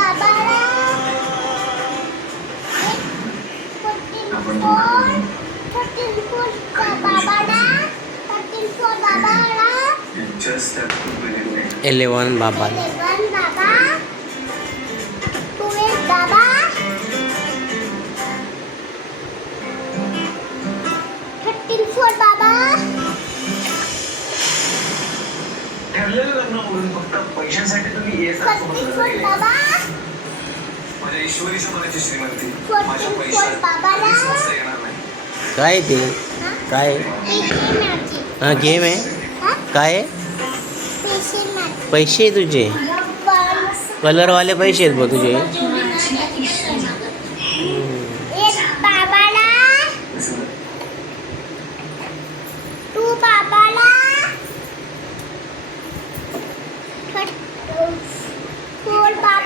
बाबाला 14 4 बाबाला 13 4 बाबाला 11 बाबा 11 बाबा 12 बाबा 13 4 बाबा ठरलेलं लग्न म्हणून फक्त पैशांसाठी तुम्ही येत 14 4 बाबा माझ्या ईश्वरीच्या मनाची श्रीमंती 14 माझ्या 4 पैशात बाबाला कधीच नसता येणार नाही. काय ते हा? काय एक गेम आहे हा गेम आहे हा काय आहे? पेशंट पैसे तुझे पण कलरवाले पैसे आहेत बघ तुझे